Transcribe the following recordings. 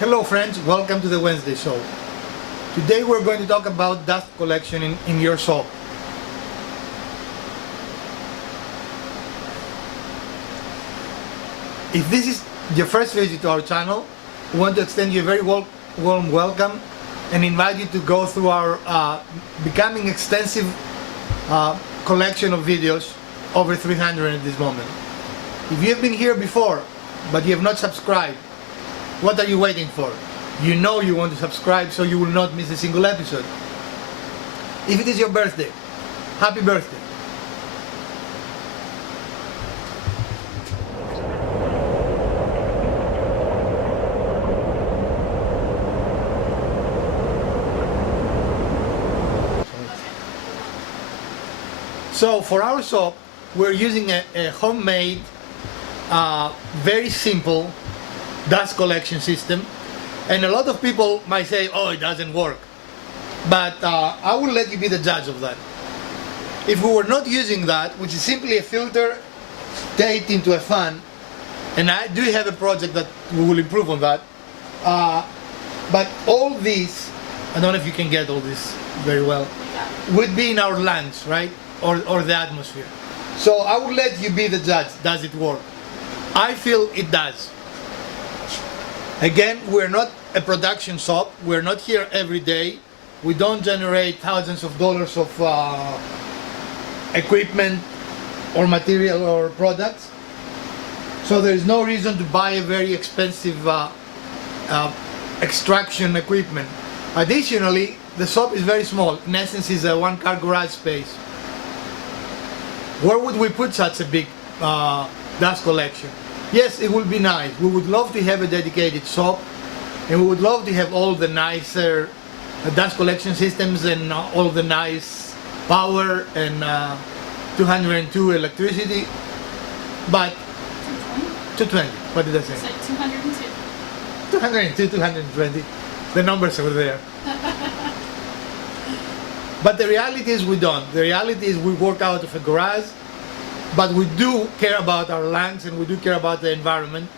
Hello friends, welcome to the Wednesday show. Today we're going to talk about dust collection in your soap. If this is your first visit to our channel, we want to extend you a very warm welcome and invite you to go through our becoming extensive collection of videos, over 300 at this moment. If you have been here before but you have not subscribed, what are you waiting for? You know you want to subscribe so you will not miss a single episode. If it is your birthday, happy birthday. So for our soap, we're using a homemade, very simple dust collection system, and a lot of people might say, oh, it doesn't work, but I will let you be the judge of that. If we were not using that, which is simply a filter taped into a fan, and I do have a project that we will improve on that, but all this, I don't know if you can get all this very well, would be in our lungs, right, or the atmosphere. So I will let you be the judge. Does it work? I feel it does. Again, we're not a production shop. We're not here every day. We don't generate thousands of dollars of equipment or material or products. So there is no reason to buy a very expensive extraction equipment. Additionally, the shop is very small. In essence, it's a one-car garage space. Where would we put such a big dust collection? Yes, it would be nice. We would love to have a dedicated shop, and we would love to have all the nicer dust collection systems and all the nice power and 202 electricity. But 220. What did I say? It's like 202. 202, 220. The numbers are there. But the reality is we don't. The reality is we work out of a garage, but we do care about our lungs and we do care about the environment.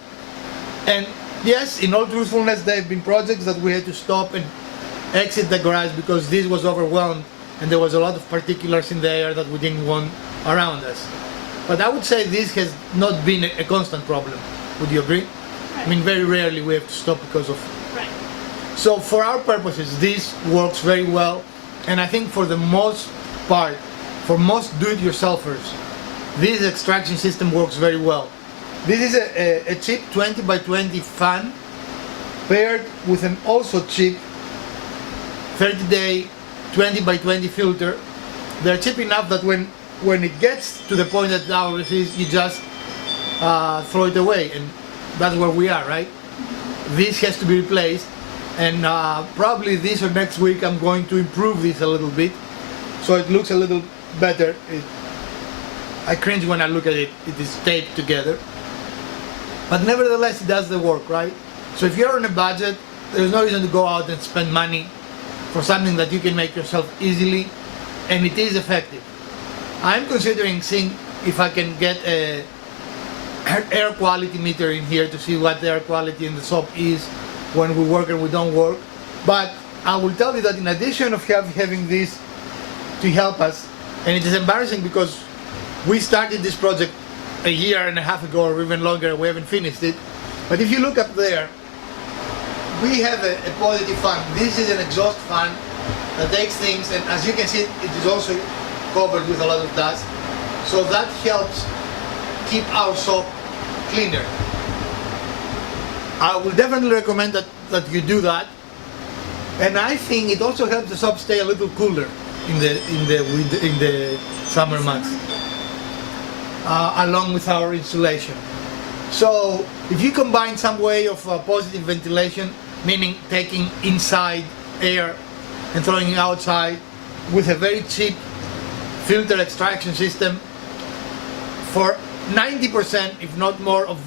And yes, in all truthfulness, there have been projects that we had to stop and exit the garage because this was overwhelmed and there was a lot of particulars in the air that we didn't want around us. But I would say this has not been a constant problem. Would you agree? Right. I mean, very rarely we have to stop because of... Right. So for our purposes, this works very well. And I think for the most part, for most do-it-yourselfers, this extraction system works very well. This is a cheap 20 by 20 fan paired with an also cheap 30-day 20 by 20 filter. They're cheap enough that when it gets to the point that ours is, you just throw it away, and that's where we are, right? This has to be replaced, and probably this or next week I'm going to improve this a little bit so it looks a little better. I cringe when I look at it. It is taped together, but nevertheless it does the work, right? So if you're on a budget, there's no reason to go out and spend money for something that you can make yourself easily, and it is effective. I'm considering seeing if I can get a air quality meter in here to see what the air quality in the soap is when we work and we don't work. But I will tell you that in addition of having this to help us, and it is embarrassing because we started this project a year and a half ago or even longer, we haven't finished it. But if you look up there, we have a positive fan. This is an exhaust fan that takes things, and as you can see, it is also covered with a lot of dust. So that helps keep our soap cleaner. I will definitely recommend that you do that. And I think it also helps the soap stay a little cooler in the summer months. Along with our insulation. So if you combine some way of positive ventilation, meaning taking inside air and throwing it outside, with a very cheap filter extraction system, for 90%, if not more, of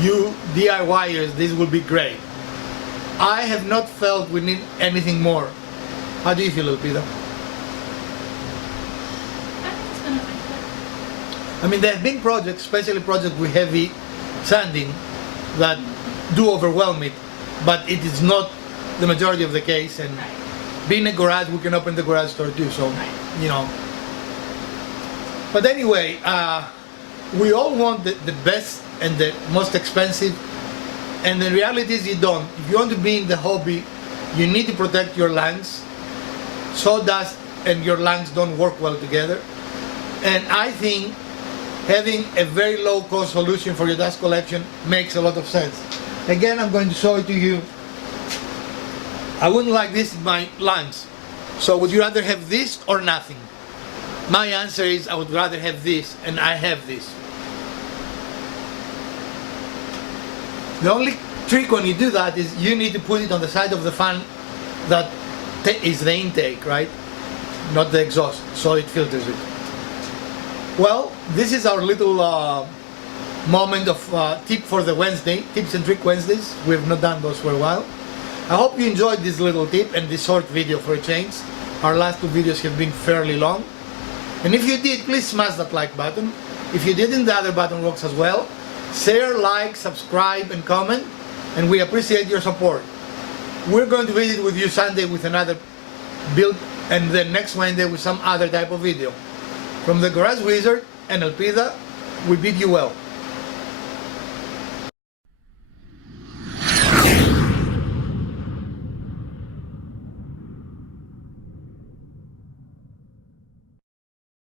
you DIYers, this will be great. I have not felt we need anything more. How do you feel, Elpida? I mean, there have been projects, especially projects with heavy sanding, that do overwhelm it. but it is not the majority of the case. And being a garage, we can open the garage door too. So, you know. But anyway, we all want the best and the most expensive, and the reality is you don't. If you want to be in the hobby, you need to protect your lungs. Sawdust and your lungs don't work well together. And I think having a very low cost solution for your dust collection makes a lot of sense. Again, I'm going to show it to you. I wouldn't like this in my lungs. So would you rather have this or nothing? My answer is I would rather have this, and I have this. The only trick when you do that is you need to put it on the side of the fan that is the intake, right? Not the exhaust, so it filters it. Well, this is our little moment of tip for the Wednesday, Tips and Trick Wednesdays. We've not done those for a while. I hope you enjoyed this little tip and this short video for a change. Our last two videos have been fairly long. And if you did, please smash that like button. If you didn't, the other button works as well. Share, like, subscribe, and comment. And we appreciate your support. We're going to visit with you Sunday with another build, and then next Wednesday with some other type of video. From the Garage Wizard and Elpida, we bid you well.